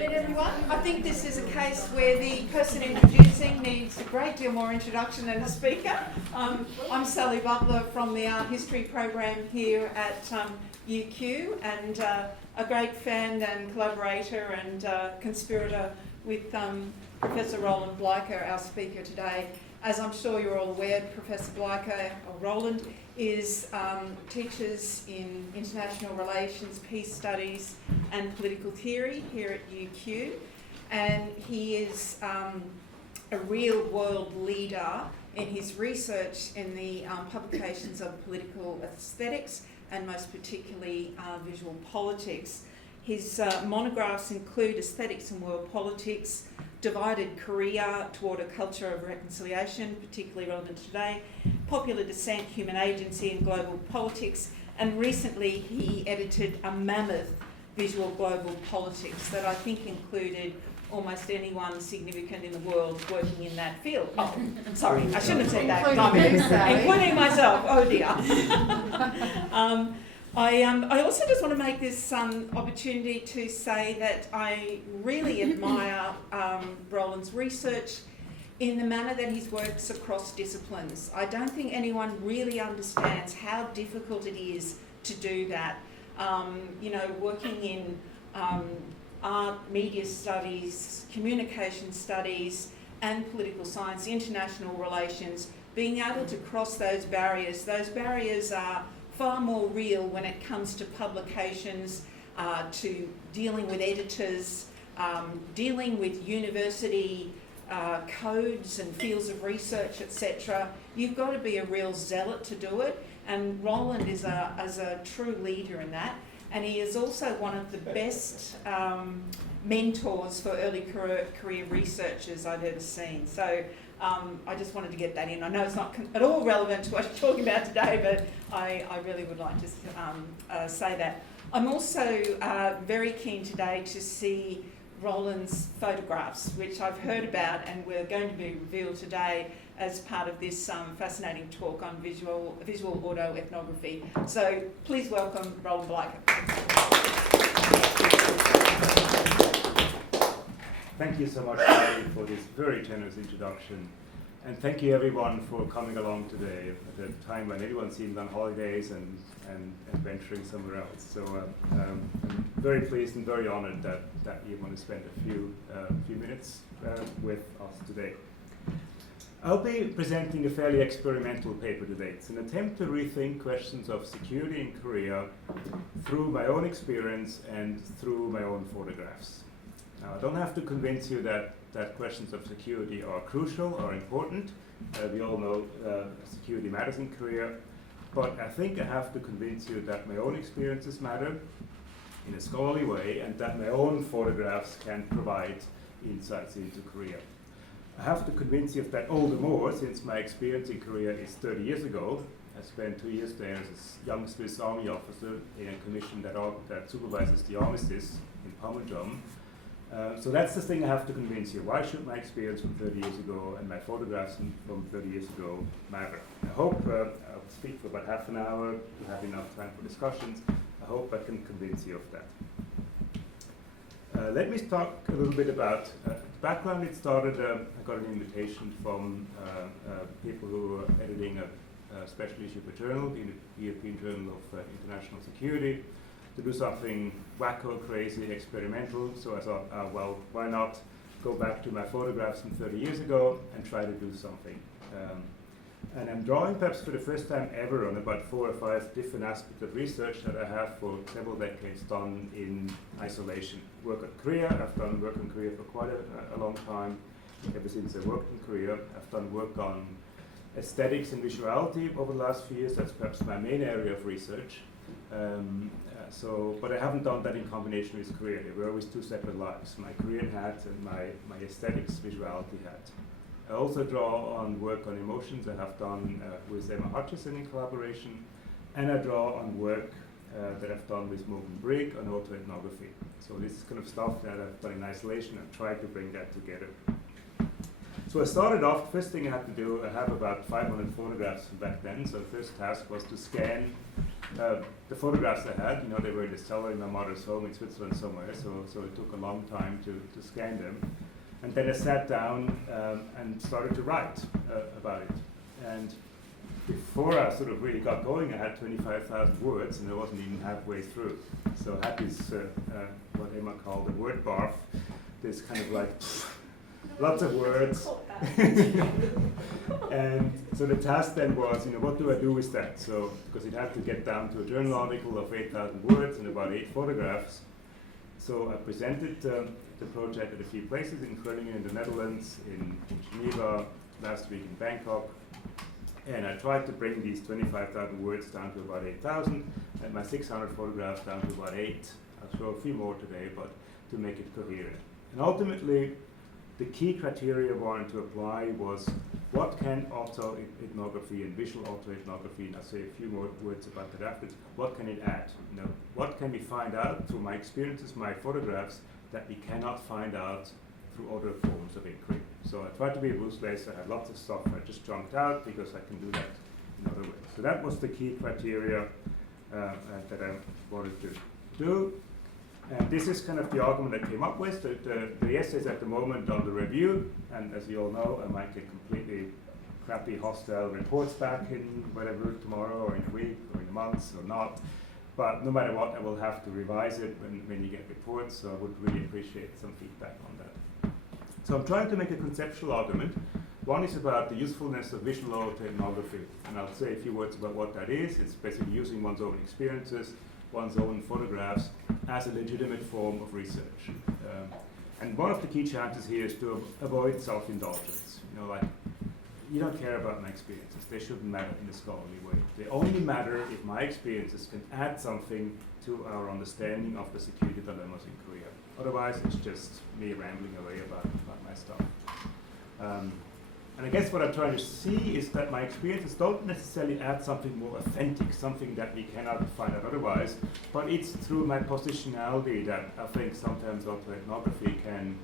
Everyone. I think this is a case where the person introducing needs a great deal more introduction than the speaker. I'm Sally Butler from the Art History program here at UQ, and a great fan and collaborator and conspirator with Professor Roland Bleiker, our speaker today. As I'm sure you're all aware, Professor Bleiker, or Roland, teaches in international relations, peace studies and political theory here at UQ, and he is a real world leader in his research in the publications of political aesthetics and most particularly visual politics. His monographs include Aesthetics and World Politics, Divided Korea Toward a Culture of Reconciliation, particularly relevant today, Popular Dissent, Human Agency and Global Politics, and recently he edited a mammoth visual global politics that I think included almost anyone significant in the world working in that field. Oh, sorry, I shouldn't have said that. Including myself, oh dear. I also just want to make this opportunity to say that I really admire Roland's research in the manner that he works across disciplines. I don't think anyone really understands how difficult it is to do that. Working in art, media studies, communication studies, and political science, international relations, being able to cross those barriers are far more real when it comes to publications, to dealing with editors, dealing with university codes and fields of research, etc. You've got to be a real zealot to do it, and Roland is a true leader in that, and he is also one of the best mentors for early career researchers I've ever seen. So I just wanted to get that in. I know it's not at all relevant to what you're talking about today, but I really would like to say that. I'm also very keen today to see Roland's photographs, which I've heard about and we're going to be revealed today as part of this fascinating talk on visual autoethnography. So please welcome Roland Bleiker. Thank you so much, Sally, for this very generous introduction. And thank you everyone for coming along today at a time when everyone seems on holidays and venturing somewhere else. So I'm very pleased and very honored that you want to spend a few minutes with us today. I'll be presenting a fairly experimental paper today. It's an attempt to rethink questions of security in Korea through my own experience and through my own photographs. Now, I don't have to convince you that questions of security are crucial or important. We all know security matters in Korea, but I think I have to convince you that my own experiences matter in a scholarly way and that my own photographs can provide insights into Korea. I have to convince you of that all the more since my experience in Korea is 30 years ago. I spent 2 years there as a young Swiss Army officer in a commission that supervises the Armistice in Panmunjom. So that's the thing I have to convince you. Why should my experience from 30 years ago and my photographs from 30 years ago matter? I hope I'll speak for about half an hour to have enough time for discussions. I hope I can convince you of that. Let me talk a little bit about background. It started, I got an invitation from people who are editing a special issue of a journal, the European Journal of International Security, to do something wacko, crazy, experimental. So I thought, well, why not go back to my photographs from 30 years ago and try to do something. And I'm drawing perhaps for the first time ever on about 4 or 5 different aspects of research that I have for several decades done in isolation. Work at Korea, I've done work in Korea for quite a long time. Ever since I worked in Korea, I've done work on aesthetics and visuality over the last few years. That's perhaps my main area of research. But I haven't done that in combination with Korea. They were always 2 separate lives, my Korean hat and my aesthetics visuality hat. I also draw on work on emotions I have done with Emma Hutchison in collaboration, and I draw on work that I've done with Morgan Brigg on autoethnography. So this is kind of stuff that I've done in isolation and tried to bring that together. So I started off, first thing I had to do, I have about 500 photographs from back then, so the first task was to scan the photographs I had, they were in the cellar in my mother's home in Switzerland somewhere, so it took a long time to scan them. And then I sat down and started to write about it. And before I sort of really got going, I had 25,000 words, and I wasn't even halfway through. So I had this, what Emma called a word barf, this kind of like lots of words. And so the task then was, what do I do with that? So, because it had to get down to a journal article of 8,000 words and about 8 photographs. So I presented the project at a few places, in Groningen in the Netherlands, in Geneva, last week in Bangkok. And I tried to bring these 25,000 words down to about 8,000, and my 600 photographs down to about 8. I'll show a few more today, but to make it coherent. And ultimately, the key criteria I wanted to apply was, what can autoethnography and visual autoethnography, and I'll say a few more words about that afterwards, what can it add? What can we find out through my experiences, my photographs, that we cannot find out through other forms of inquiry? So I tried to be ruthless. I had lots of stuff I just junked out because I can do that in other ways. So that was the key criteria that I wanted to do. And this is kind of the argument I came up with. The essay is at the moment on the review, and as you all know, I might get completely crappy, hostile reports back in whatever, tomorrow or in a week or in a month or not. But no matter what, I will have to revise it when you get reports, so I would really appreciate some feedback on that. So I'm trying to make a conceptual argument. One is about the usefulness of visual autoethnography, and I'll say a few words about what that is. It's basically using one's own experiences, one's own photographs, as a legitimate form of research. And one of the key challenges here is to avoid self-indulgence. You don't care about my experiences. They shouldn't matter in a scholarly way. They only matter if my experiences can add something to our understanding of the security dilemmas in Korea. Otherwise, it's just me rambling away about my stuff. And I guess what I'm trying to see is that my experiences don't necessarily add something more authentic, something that we cannot find out otherwise, but it's through my positionality that I think sometimes autoethnography can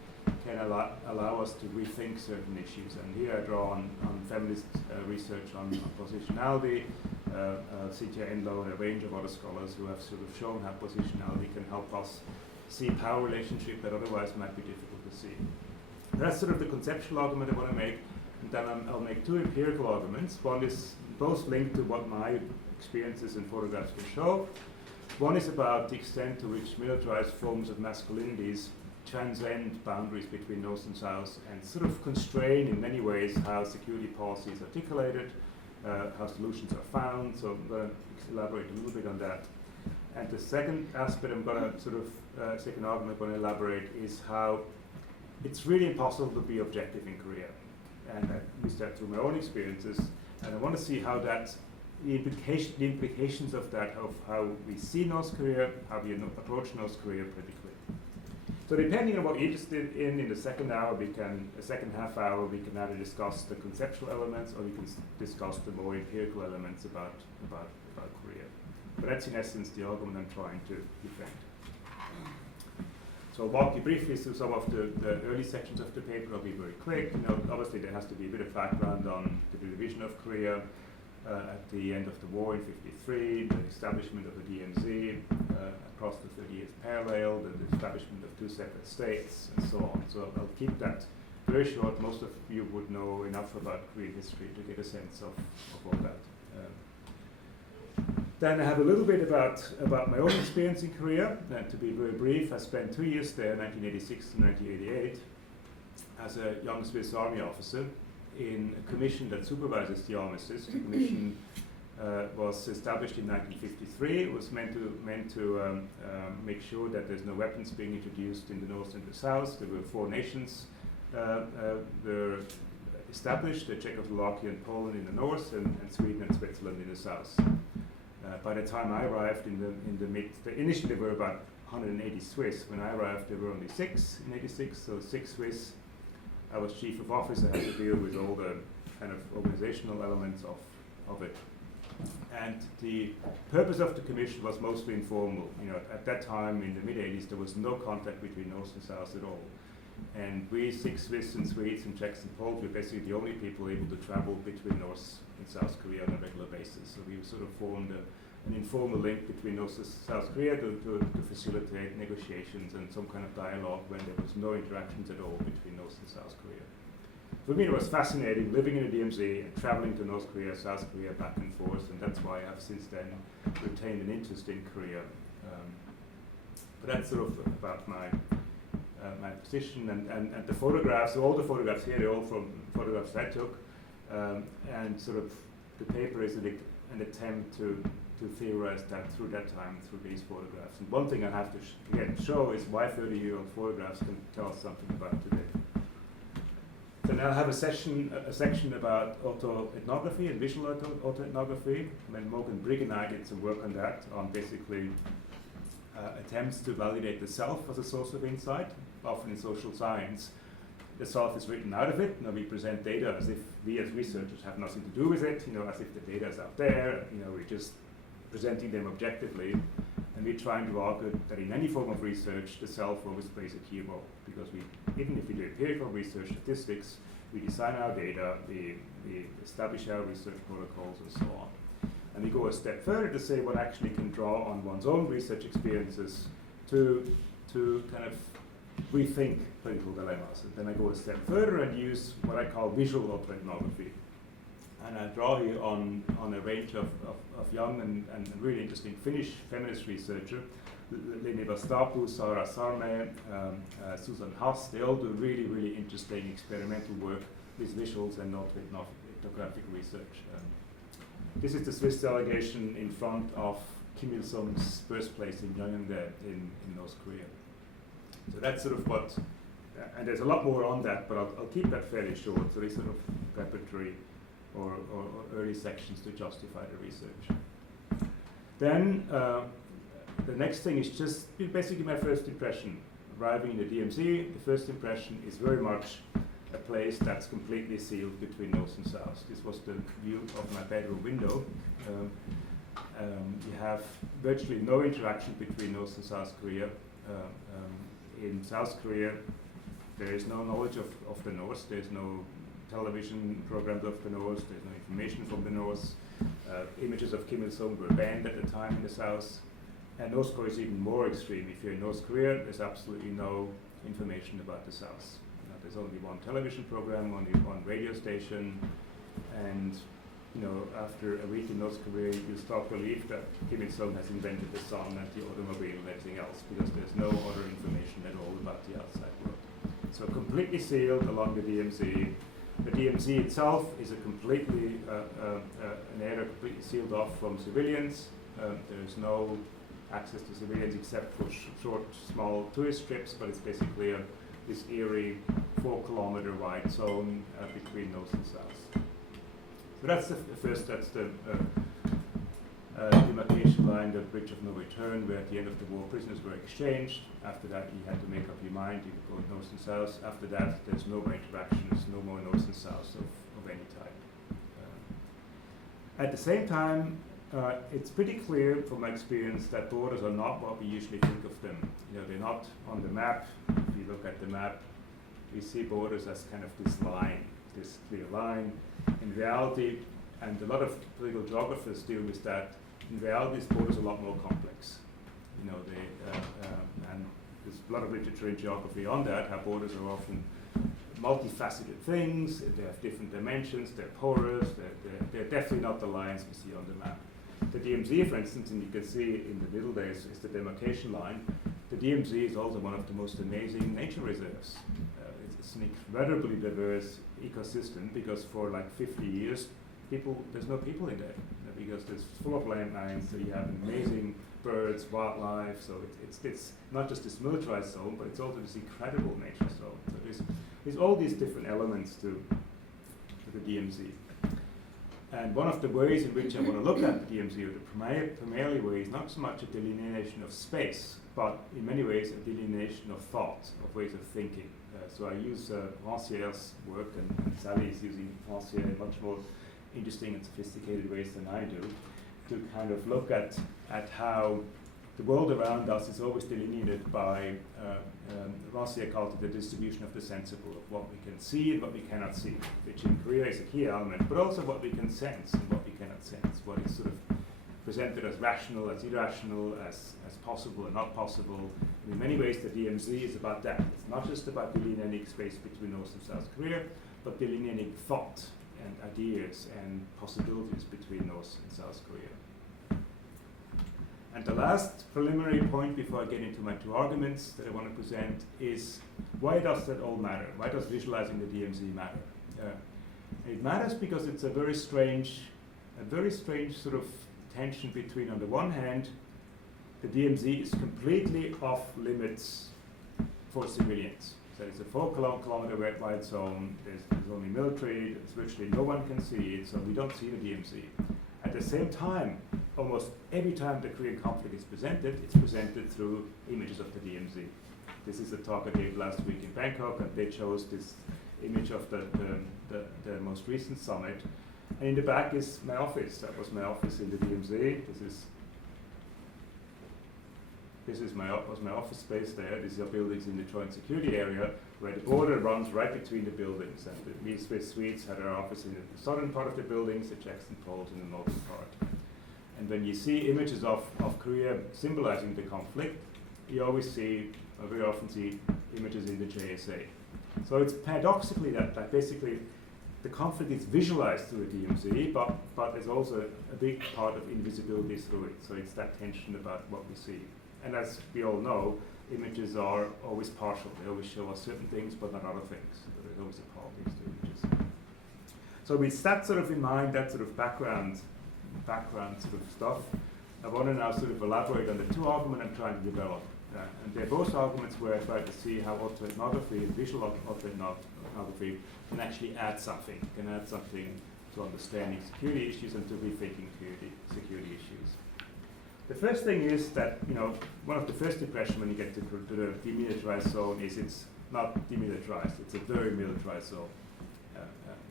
allow us to rethink certain issues. And here I draw on feminist research on positionality, Cynthia Enlow and a range of other scholars who have sort of shown how positionality can help us see power relationship that otherwise might be difficult to see. That's sort of the conceptual argument I want to make. And then I'll make two empirical arguments. One is both linked to what my experiences and photographs will show. One is about the extent to which militarized forms of masculinities transcend boundaries between North and South and sort of constrain in many ways how security policy is articulated, how solutions are found. So I'm going to elaborate a little bit on that. And the second aspect I'm going to second argument I'm going to elaborate is how it's really impossible to be objective in Korea. And I used that through my own experiences, and I want to see how that, the implications of that, of how we see North Korea, how we approach North Korea politically. So depending on what you're interested in the second hour, second half hour, we can either discuss the conceptual elements, or we can discuss the more empirical elements about Korea. But that's in essence the argument I'm trying to defend. So I'll walk you briefly through some of the early sections of the paper. I'll be very quick. Obviously there has to be a bit of background on the division of Korea at the end of the war in '53, the establishment of the DMZ across the 30 years parallel, the establishment of 2 separate states, and so on. So I'll keep that very short. Most of you would know enough about Korean history to get a sense of all that. Then I have a little bit about my own experience in Korea. And to be very brief, I spent 2 years there, 1986 to 1988, as a young Swiss Army officer in a commission that supervises the Armistice. The commission was established in 1953. It was meant to make sure that there's no weapons being introduced in the north and the south. There were 4 nations were established: Czechoslovakia and Poland in the north, and Sweden and Switzerland in the south. By the time I arrived initially there were about 180 Swiss. When I arrived, there were only 6 in '86, so 6 Swiss. I was chief of office. I had to deal with all the kind of organizational elements of it. And the purpose of the commission was mostly informal. At that time, in the mid-'80s, there was no contact between North and South at all. And we 6 Swiss and Swedes and Czechs and Poles were basically the only people able to travel between North and South Korea on a regular basis. So we sort of formed an informal link between North and South Korea to facilitate negotiations and some kind of dialogue when there was no interactions at all between North and South Korea. For me, it was fascinating living in the DMZ and traveling to North Korea, South Korea, back and forth, and that's why I've since then retained an interest in Korea. But that's sort of about my position, and the photographs, all the photographs here, they're all from photographs I took, and sort of the paper is an attempt to theorize that through that time, through these photographs. And one thing I have to again show is why 30-year-old photographs can tell us something about today. So now I have a section about autoethnography and visual autoethnography. When Morgan Brigg and I did some work on that, on basically attempts to validate the self as a source of insight. Often in social science, the self is written out of it. You know, we present data as if we as researchers have nothing to do with it. You know, as if the data is out there. You know, we're just presenting them objectively, and we're trying to argue that in any form of research, the self always plays a key role, because even if we do empirical research, statistics, we design our data, we establish our research protocols, and so on. And we go a step further to say one actually can draw on one's own research experiences to kind of rethink political dilemmas. And then I go a step further and use what I call visual autoethnography. And I draw here on a range of young and really interesting Finnish feminist researchers, Lineva Stapu, Sara Sarme, Susan Haas. They all do really, really interesting experimental work with visuals and autoethnographic research. This is the Swiss delegation in front of Kim Il-sung's birthplace in Gyeongdae in North Korea. So that's sort of what, and there's a lot more on that, but I'll keep that fairly short. So these sort of preparatory or early sections to justify the research. Then the next thing is just basically my first impression. Arriving in the DMZ, the first impression is very much a place that's completely sealed between North and South. This was the view of my bedroom window. You have virtually no interaction between North and South Korea. In South Korea, there is no knowledge of the North. There's no television programs of the North. There's no information from the North. Images of Kim Il-sung were banned at the time in the South. And North Korea is even more extreme. If you're in North Korea, there's absolutely no information about the South. There's only one television program, only one radio station, and after a week in North Korea, you start to believe that Kim Il-sung has invented the sun and the automobile and everything else, because there's no other information at all about the outside world. So completely sealed along the DMZ. The DMZ itself is a completely an area completely sealed off from civilians. There is no access to civilians except for short, small tourist trips, but it's basically this eerie 4-kilometer wide zone between North and South. So that's the first, that's the demarcation line, the bridge of no return, where at the end of the war prisoners were exchanged. After that, you had to make up your mind, you could go North and South. After that, there's no more interactions, no more North and South of any type. At the same time, it's pretty clear from my experience that borders are not what we usually think of them. They're not on the map. If you look at the map, we see borders as kind of this line, this clear line. In reality, and a lot of political geographers deal with that, in reality, this borders are a lot more complex. And there's a lot of literature in geography on that, how borders are often multifaceted things, they have different dimensions, they're porous, they're definitely not the lines we see on the map. The DMZ, for instance, and you can see in the middle there is the demarcation line. The DMZ is also one of the most amazing nature reserves. It's an incredibly diverse ecosystem, because for like 50 years, there's no people in there, because it's full of landmines, so you have amazing birds, wildlife, so it's not just this militarized zone, but it's also this incredible nature zone. So there's all these different elements to the DMZ. And one of the ways in which I want to look at the DMZ, or the primarily way, is not so much a delineation of space, but in many ways a delineation of thought, of ways of thinking. So I use Ranciere's work, and Sally is using Ranciere in much more interesting and sophisticated ways than I do, to kind of look at how the world around us is always delineated by, Ranciere called it the distribution of the sensible, of what we can see and what we cannot see, which in Korea is a key element, but also what we can sense and what we cannot sense, what is sort of presented as rational, as irrational, as possible and not possible. And in many ways, the DMZ is about that. It's not just about delineating space between North and South Korea, but delineating thought and ideas and possibilities between North and South Korea. And the last preliminary point before I get into my two arguments that I want to present is, why does that all matter? Why does visualizing the DMZ matter? It matters because it's a very strange sort of tension between, on the one hand, the DMZ is completely off limits for civilians. So it's a 4 kilometer wide zone, there's only military, there's virtually no one can see it, so we don't see the DMZ. At the same time, almost every time the Korean conflict is presented, it's presented through images of the DMZ. This is a talk I gave last week in Bangkok, and they chose this image of the most recent summit. And in the back is my office. That was my office in the DMZ. This was my office space there. These are buildings in the joint security area where the border runs right between the buildings. And we Swiss Swedes had our office in the southern part of the buildings, the Jackson Poles in the northern part. And when you see images of Korea symbolizing the conflict, you always see, or very often see, images in the JSA. So it's paradoxically that basically the conflict is visualized through a DMZ, but there's also a big part of invisibility through it. So it's that tension about what we see. And as we all know, images are always partial. They always show us certain things, but not other things. So there's always a politics to images. So with that sort of in mind, that sort of background sort of stuff, I want to now sort of elaborate on the two arguments I'm trying to develop. And they're both arguments where I try to see how autoethnography, visual autoethnography, can actually add something. Can add something to understanding security issues and to rethinking security issues. The first thing is that, one of the first impressions when you get to the demilitarized zone is it's not demilitarized. It's a very militarized zone.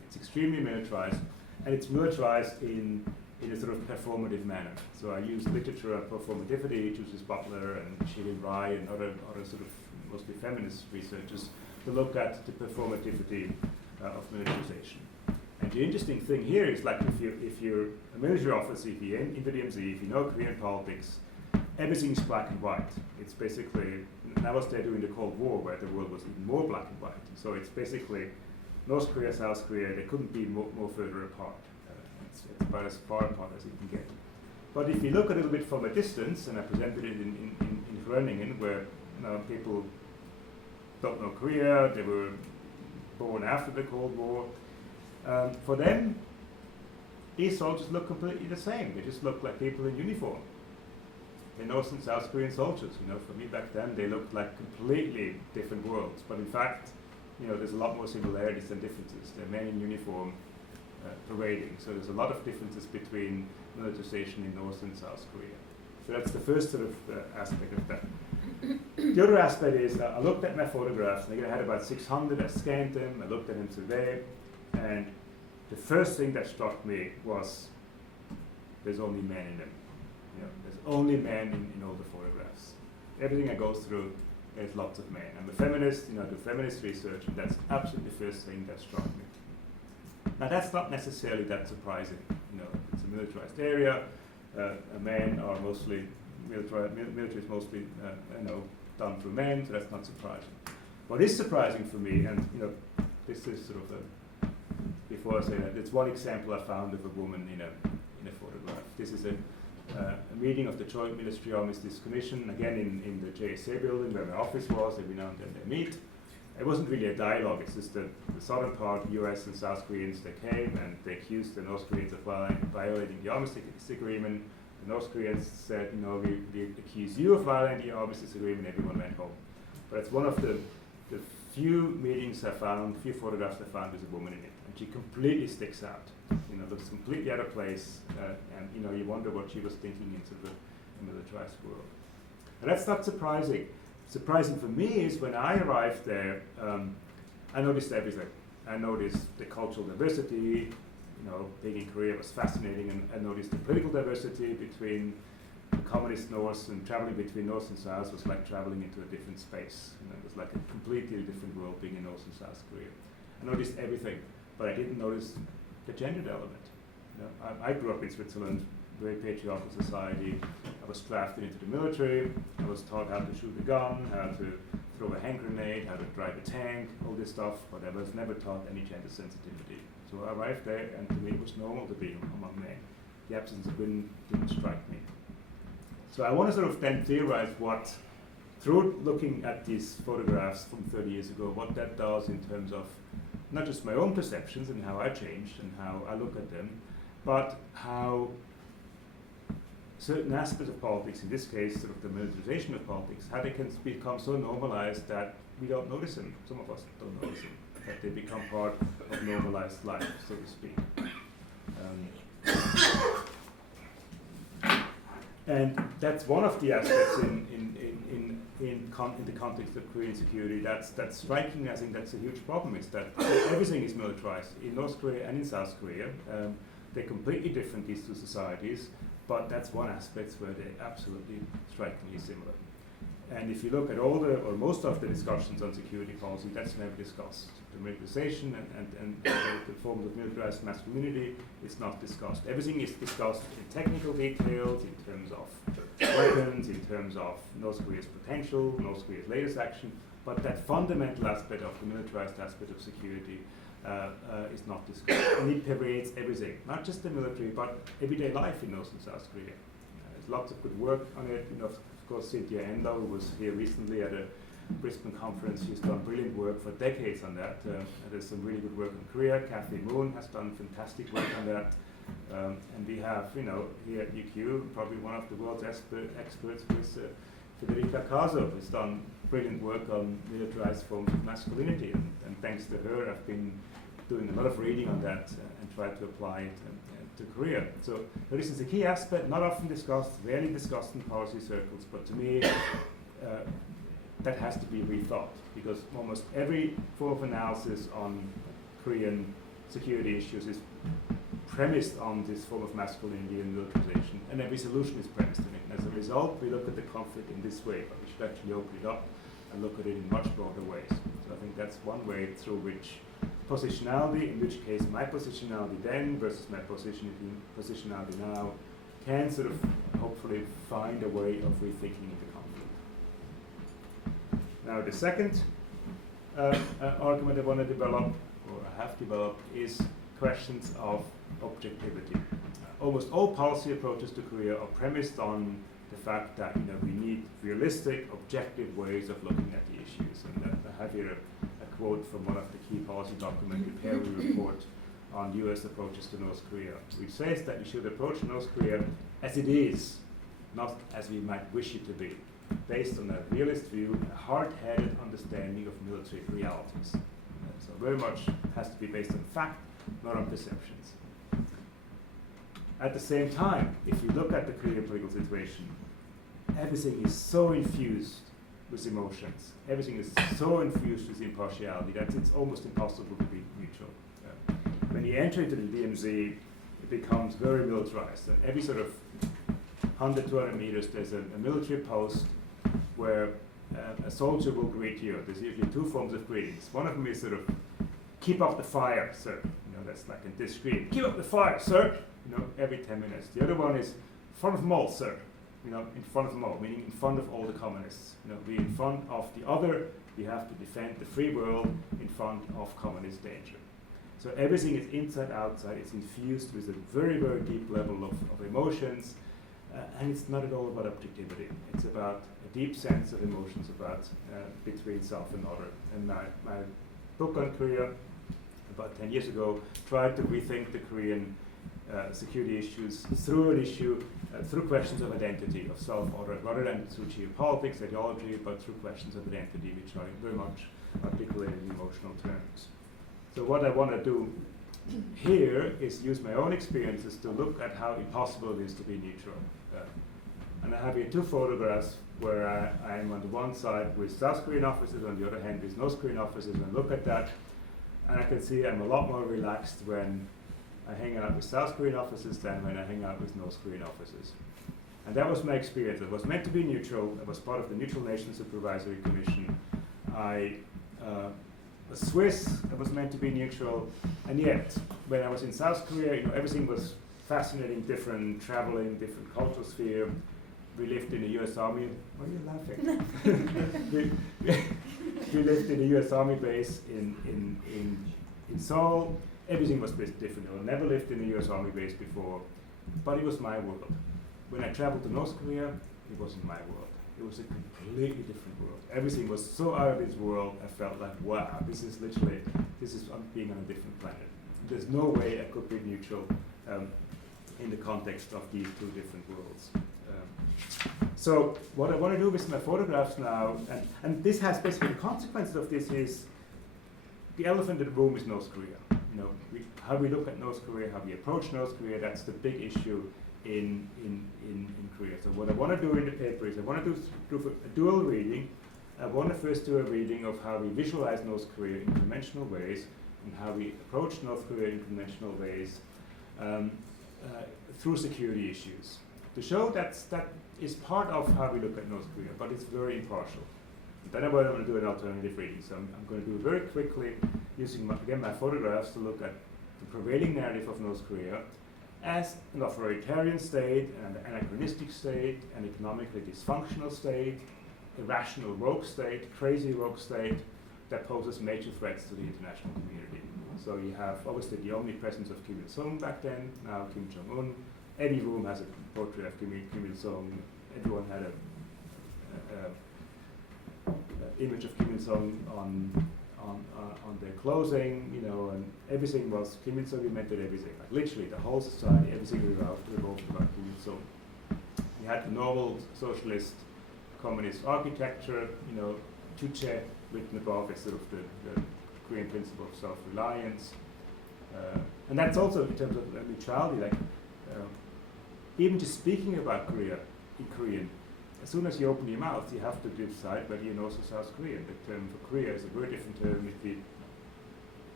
It's extremely militarized, and it's militarized in a sort of performative manner. So I use literature on performativity, Judith Butler and Shilin Rai and other sort of mostly feminist researchers to look at the performativity of militarization. And the interesting thing here is, like, if you're a military officer, if you're in the DMZ, if you know Korean politics, everything is black and white. It's basically, that was there during the Cold War, where the world was even more black and white. So it's basically North Korea, South Korea, they couldn't be more further apart. It's about as far apart as you can get. But if you look a little bit from a distance, and I presented it in Rethinking, where people don't know Korea, they were born after the Cold War. For them, these soldiers look completely the same. They just look like people in uniform. They're North and South Korean soldiers. For me back then, they looked like completely different worlds. But in fact, there's a lot more similarities than differences. They're men in uniform parading. So there's a lot of differences between militarization in North and South Korea. So that's the first sort of aspect of that. The other aspect is I looked at my photographs. I had about 600. I scanned them. I looked at them today. And the first thing that struck me was there's only men in them. There's only men in all the photographs. Everything I go through, there's lots of men. I'm a feminist, do feminist research, and that's absolutely the first thing that struck me. Now that's not necessarily that surprising. It's a militarized area. Men are mostly military is mostly done through men, so that's not surprising. What is surprising for me, and this is sort of before I say that, it's one example I found of a woman in a photograph. This is a meeting of the Joint Ministry Armistice Commission, again in the JSA building where my office was. Every now and then they meet. It wasn't really a dialogue. It's just the southern part, US and South Koreans, they came and they accused the North Koreans of violating the Armistice Agreement. The North Koreans said, we accuse you of violating the Armistice Agreement. Everyone went home. But it's one of the few meetings I found, few photographs I found with a woman in it. And she completely sticks out. Looks completely out of place. And you wonder what she was thinking in sort of a militarized world. And that's not surprising. Surprising for me is when I arrived there, I noticed everything. I noticed the cultural diversity. Being in Korea was fascinating, and I noticed the political diversity between the communist North, and traveling between North and South was like traveling into a different space. It was like a completely different world being in North and South Korea. I noticed everything, but I didn't notice the gendered element. I grew up in Switzerland, very patriarchal society. I was drafted into the military. I was taught how to shoot a gun, how to throw a hand grenade, how to drive a tank, all this stuff, but I was never taught any gender sensitivity. So I arrived there, and to me it was normal to be among men. The absence of women didn't strike me. So I want to sort of then theorize what, through looking at these photographs from 30 years ago, what that does in terms of not just my own perceptions and how I changed and how I look at them, but how certain aspects of politics, in this case sort of the militarization of politics, how they can become so normalized that we don't notice them. Some of us don't notice them, that they become part of normalized life, so to speak. And that's one of the aspects in the context of Korean security that's striking. I think that's a huge problem, is that everything is militarized in North Korea and in South Korea. They're completely different, these two societies, but that's one aspect where they're absolutely strikingly similar. And if you look at all the, or most of the discussions on security policy, that's never discussed. The militarization and the forms of militarized masculinity is not discussed. Everything is discussed in technical details, in terms of weapons, in terms of North Korea's potential, North Korea's latest action, but that fundamental aspect of the militarized aspect of security is not discussed. And it pervades everything, not just the military, but everyday life in North and South Korea. There's lots of good work on it. You know, of course, Cynthia Endo, who was here recently at a Brisbane conference, she's done brilliant work for decades on that. There's some really good work in Korea. Kathy Moon has done fantastic work on that. And we have, you know, here at UQ, probably one of the world's experts with Federica Caso, who's done brilliant work on militarized forms of masculinity. And thanks to her, I've been doing a lot of reading on that and tried to apply it to Korea. So this is a key aspect, not often discussed, rarely discussed in policy circles, but to me, that has to be rethought, because almost every form of analysis on Korean security issues is premised on this form of masculinity and militarization, and every solution is premised on it. And as a result, we look at the conflict in this way, but we should actually open it up and look at it in much broader ways. So I think that's one way through which positionality, in which case my positionality then versus my positionality now, can sort of hopefully find a way of rethinking the conflict. Now the second argument I want to develop, or I have developed, is questions of objectivity. Almost all policy approaches to Korea are premised on the fact that, you know, we need realistic, objective ways of looking at the issues. And I have here a quote from one of the key policy documents, the Perry report on US approaches to North Korea, which says that we should approach North Korea as it is, not as we might wish it to be, based on a realist view, a hard-headed understanding of military realities. So very much has to be based on fact, not on perceptions. At the same time, if you look at the Korean political situation, everything is so infused with emotions. Everything is so infused with impartiality that it's almost impossible to be neutral. When you enter into the DMZ, it becomes very militarized. And every sort of 100, 200 meters, there's a military post where a soldier will greet you. There's usually two forms of greetings. One of them is sort of, keep up the fire, sir. You know, that's like a discreet, keep up the fire, sir. You know, every 10 minutes. The other one is, in front of them all, sir. You know, in front of them all, meaning in front of all the communists. You know, be in front of the other. We have to defend the free world in front of communist danger. So everything is inside, outside. It's infused with a very, very deep level of emotions. And it's not at all about objectivity. It's about a deep sense of emotions about between self and other. And my book on Korea, about 10 years ago, tried to rethink the Korean security issues through an issue, through questions of identity, of self-other, rather than through geopolitics, ideology, but through questions of identity, which are very much articulated in emotional terms. So what I want to do here is use my own experiences to look at how impossible it is to be neutral. And I have here two photographs where I am on the one side with South Korean officers, on the other hand with North Korean officers, and look at that, and I can see I'm a lot more relaxed when I hang out with South Korean officers than when I hang out with North Korean officers. And that was my experience. I was meant to be neutral. I was part of the Neutral Nations Supervisory Commission. I was Swiss. I was meant to be neutral. And yet, when I was in South Korea, you know, everything was fascinating, different traveling, different cultural sphere. We lived in the U.S. Army. Why are you laughing? we lived in the U.S. Army base in Seoul. Everything was a bit different. I never lived in a U.S. Army base before, but it was my world. When I traveled to North Korea, it wasn't my world. It was a completely different world. Everything was so out of this world, I felt like, wow, this is being on a different planet. There's no way I could be neutral in the context of these two different worlds. So what I want to do with my photographs now, and this has basically the consequences of this is, the elephant in the room is North Korea. You know, how we look at North Korea, how we approach North Korea, that's the big issue in Korea. So what I want to do in the paper is I want to do a dual reading. I want to first do a reading of how we visualize North Korea in conventional ways and how we approach North Korea in conventional ways through security issues. To show that is part of how we look at North Korea, but it's very impartial. Then I want to do an alternative reading. So I'm going to do it very quickly using, again, my photographs to look at the prevailing narrative of North Korea as an authoritarian state, an anachronistic state, an economically dysfunctional state, irrational rogue state, crazy rogue state that poses major threats to the international community. So you have obviously the omnipresence of Kim Il-sung back then, now Kim Jong-un. Every room has a portrait of Kim Il-sung. Everyone had a image of Kim Il-sung on their clothing, you know, and everything was Kim Il-sung invented everything. Like literally, the whole society, everything revolved about Kim Il-sung. You had the normal socialist, communist architecture, you know, Juche written above as sort of the Korean principle of self-reliance, and that's also in terms of neutrality. Like even just speaking about Korea in Korean. As soon as you open your mouth, you have to decide whether you know South Korean. The term for Korea is a very different term if you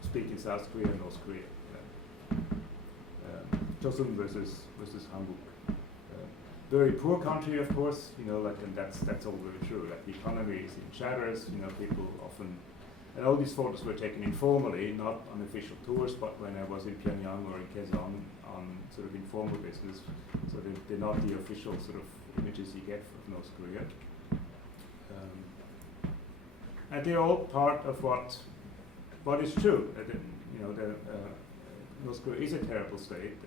speak in South Korea and North Korea. Joseon versus Hamburg. Very poor country, of course, you know, like, and that's all very true. Like the economy is in shatters, you know, people often, and all these photos were taken informally, not on official tours, but when I was in Pyongyang or in Kaesong on sort of informal business. So they're not the official sort of images you get of North Korea. And they're all part of what is true. You know, North Korea is a terrible state.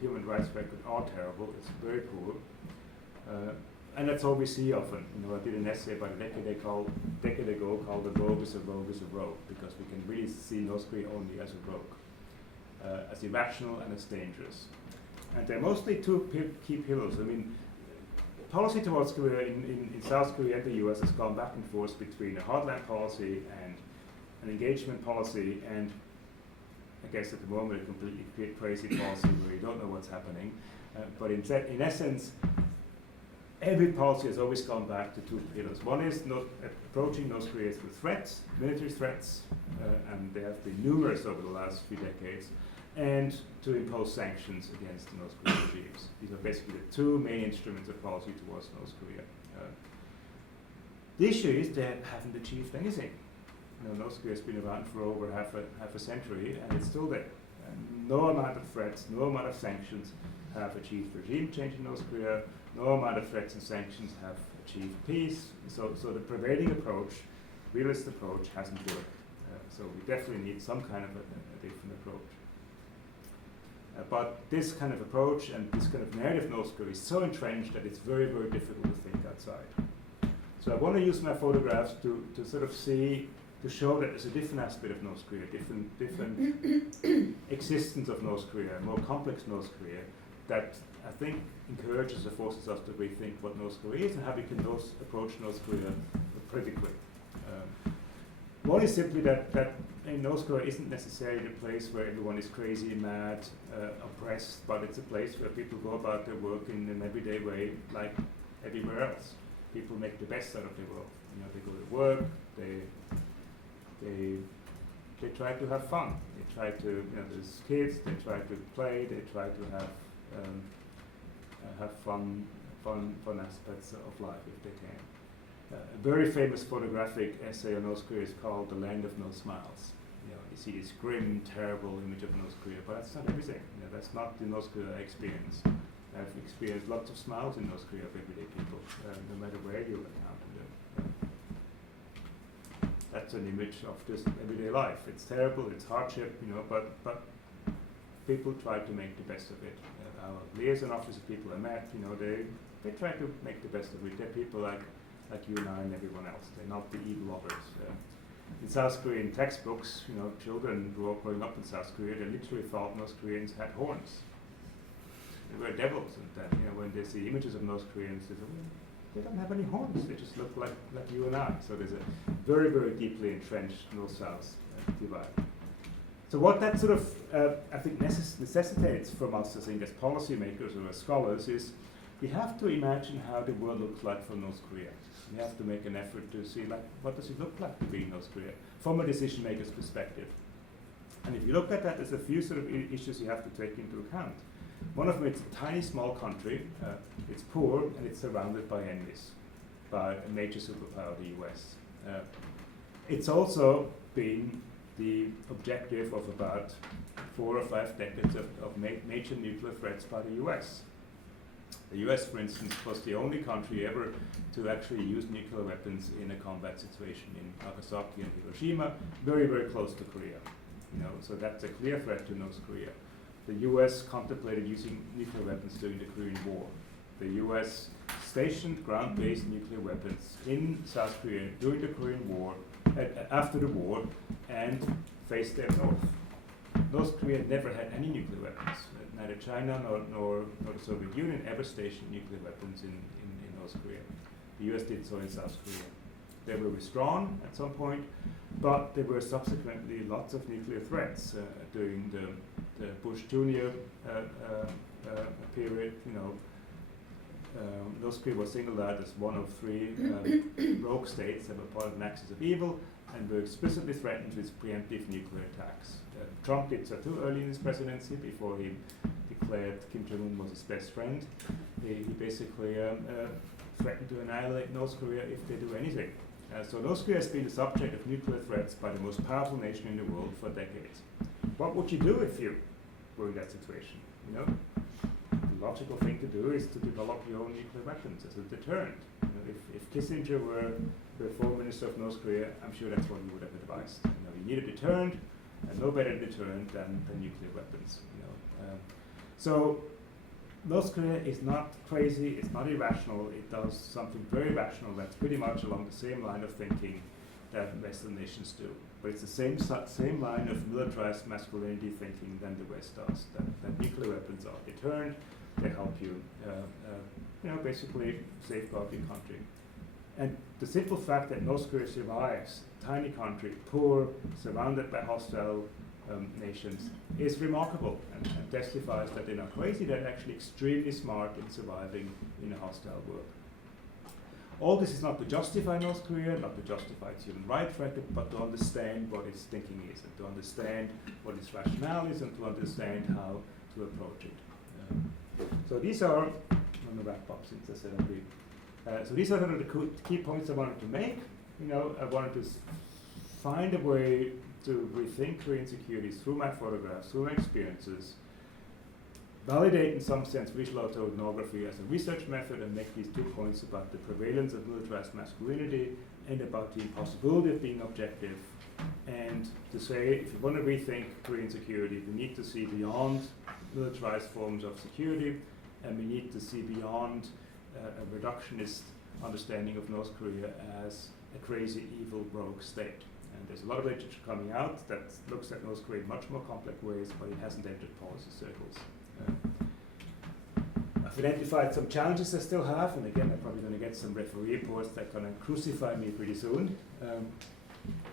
Human rights record are terrible. It's very poor. And that's all we see often. You know, I did an essay about a decade ago called "The Rogue is a Rogue is a Rogue," because we can really see North Korea only as a rogue, as irrational and as dangerous. And there are mostly two key pillars. I mean, policy towards Korea in South Korea and the US has gone back and forth between a hardline policy and an engagement policy, and I guess at the moment a completely crazy policy where you don't know what's happening. But in essence, every policy has always gone back to two pillars. One is approaching North Korea through threats, military threats, and there have been numerous over the last few decades, and to impose sanctions against the North Korean regimes. These are basically the two main instruments of policy towards North Korea. The issue is they haven't achieved anything. You know, North Korea has been around for over half a century, and it's still there. And no amount of threats, no amount of sanctions have achieved regime change in North Korea. No amount of threats and sanctions have achieved peace. So the prevailing approach, realist approach, hasn't worked. So we definitely need some kind of a different approach. But this kind of approach and this kind of narrative of North Korea is so entrenched that it's very, very difficult to think outside. So I want to use my photographs to sort of to show that there's a different aspect of North Korea, different existence of North Korea, a more complex North Korea, that I think encourages or forces us to rethink what North Korea is and how we can approach North Korea critically. One is simply that North Korea isn't necessarily the place where everyone is crazy, mad, oppressed, but it's a place where people go about their work in an everyday way, like everywhere else. People make the best out of their world. You know, they go to work, they try to have fun. They try to, you know, there's kids. They try to play. They try to have fun aspects of life if they can. A very famous photographic essay on North Korea is called "The Land of No Smiles." You see this grim, terrible image of North Korea, but that's not everything. That's not the North Korea I experienced. I've experienced lots of smiles in North Korea of everyday people, no matter where you encounter them. That's an image of just everyday life. It's terrible, it's hardship, but people try to make the best of it. Our liaison officer people I met, they try to make the best of it. They're people like you and I and everyone else. They're not the evil lovers. In South Korean textbooks, children who are growing up in South Korea, they literally thought North Koreans had horns. They were devils, and then, when they see images of North Koreans, they say, well, they don't have any horns. They just look like you and I. So there's a very, very deeply entrenched North-South divide. So what that sort of, I think, necessitates from us, I think, as policymakers or as scholars, is we have to imagine how the world looks like for North Korea. We have to make an effort to see, what does it look like to be in North Korea from a decision maker's perspective. And if you look at that, there's a few sort of issues you have to take into account. One of them, it's a tiny, small country. It's poor, and it's surrounded by enemies, by a major superpower, the US. It's also been the objective of about 4 or 5 decades of major nuclear threats by the US. The US, for instance, was the only country ever to actually use nuclear weapons in a combat situation in Nagasaki and Hiroshima, very, very close to Korea. So that's a clear threat to North Korea. The US contemplated using nuclear weapons during the Korean War. The US stationed ground-based nuclear weapons in South Korea during the Korean War, after the war, and faced them north. North Korea never had any nuclear weapons. Neither China nor the Soviet Union ever stationed nuclear weapons in North Korea. The US did so in South Korea. They were withdrawn at some point, but there were subsequently lots of nuclear threats during the Bush Jr. Period. North Korea was singled out as one of 3 rogue states that were part of an axis of evil and were explicitly threatened with preemptive nuclear attacks. Trump did so too early in his presidency, before he declared Kim Jong-un was his best friend. He basically threatened to annihilate North Korea if they do anything. So North Korea has been the subject of nuclear threats by the most powerful nation in the world for decades. What would you do if you were in that situation? The logical thing to do is to develop your own nuclear weapons as a deterrent. If Kissinger were the foreign minister of North Korea, I'm sure that's what he would have advised. You need a deterrent, and no better deterrent than nuclear weapons. So North Korea is not crazy, it's not irrational, it does something very rational that's pretty much along the same line of thinking that Western nations do. But it's the same line of militarized masculinity thinking than the West does, that nuclear weapons are deterrent, they help you basically safeguard your country. And the simple fact that North Korea survives, tiny country, poor, surrounded by hostile nations, is remarkable and testifies that they're not crazy, they're actually extremely smart in surviving in a hostile world. All this is not to justify North Korea, not to justify its human rights record, but to understand what its thinking is, and to understand what its rationale is, and to understand how to approach it. So these are, I'm going to wrap up since I said I'm brief. So these are sort of the key points I wanted to make. I wanted to find a way to rethink Korean security through my photographs, through my experiences, validate in some sense visual autoethnography as a research method, and make these 2 points about the prevalence of militarized masculinity and about the impossibility of being objective. And to say, if you want to rethink Korean security, we need to see beyond militarized forms of security, and we need to see beyond a reductionist understanding of North Korea as a crazy, evil, rogue state. And there's a lot of literature coming out that looks at North Korea in much more complex ways, but it hasn't entered policy circles. I've identified some challenges I still have, and again, I'm probably going to get some referee reports that are going to crucify me pretty soon.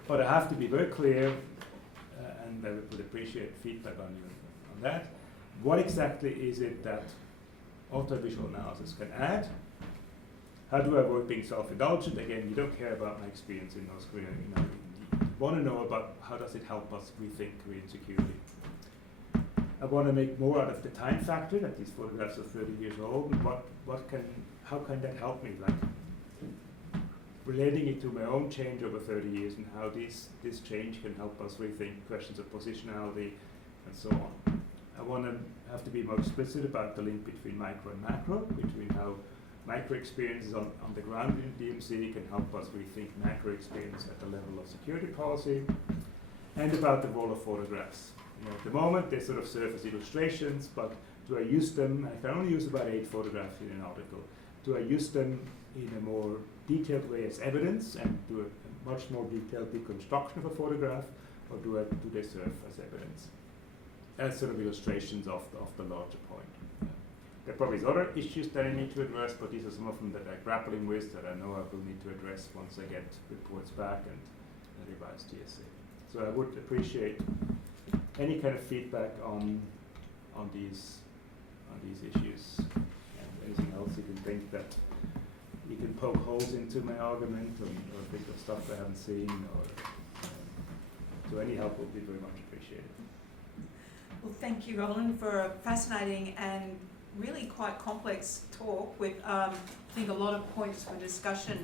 But I have to be very clear, and I would appreciate feedback on that. What exactly is it that auto-visual analysis can add? How do I avoid being self-indulgent? Again, you don't care about my experience in North Korea. You want to know about how does it help us rethink Korean security. I want to make more out of the time factor, that these photographs are 30 years old, and how can that help me? relating it to my own change over 30 years and how this change can help us rethink questions of positionality and so on. I want to have to be more explicit about the link between micro and macro, between how micro experiences on the ground in DMZ can help us rethink macro experience at the level of security policy, and about the role of photographs. At the moment, they sort of serve as illustrations, but do I use them? I can only use about 8 photographs in an article. Do I use them in a more detailed way as evidence and do a much more detailed deconstruction of a photograph, or do they serve as evidence? As sort of illustrations of the larger point. There are probably other issues that I need to address, but these are some of them that I'm grappling with that I know I will need to address once I get reports back and a revised GSA. So I would appreciate any kind of feedback on these issues, and anything else you can think that you can poke holes into my argument, or think of stuff I haven't seen, or so any help would be very much appreciated. Well, thank you, Roland, for a fascinating and really quite complex talk with, I think, a lot of points for discussion.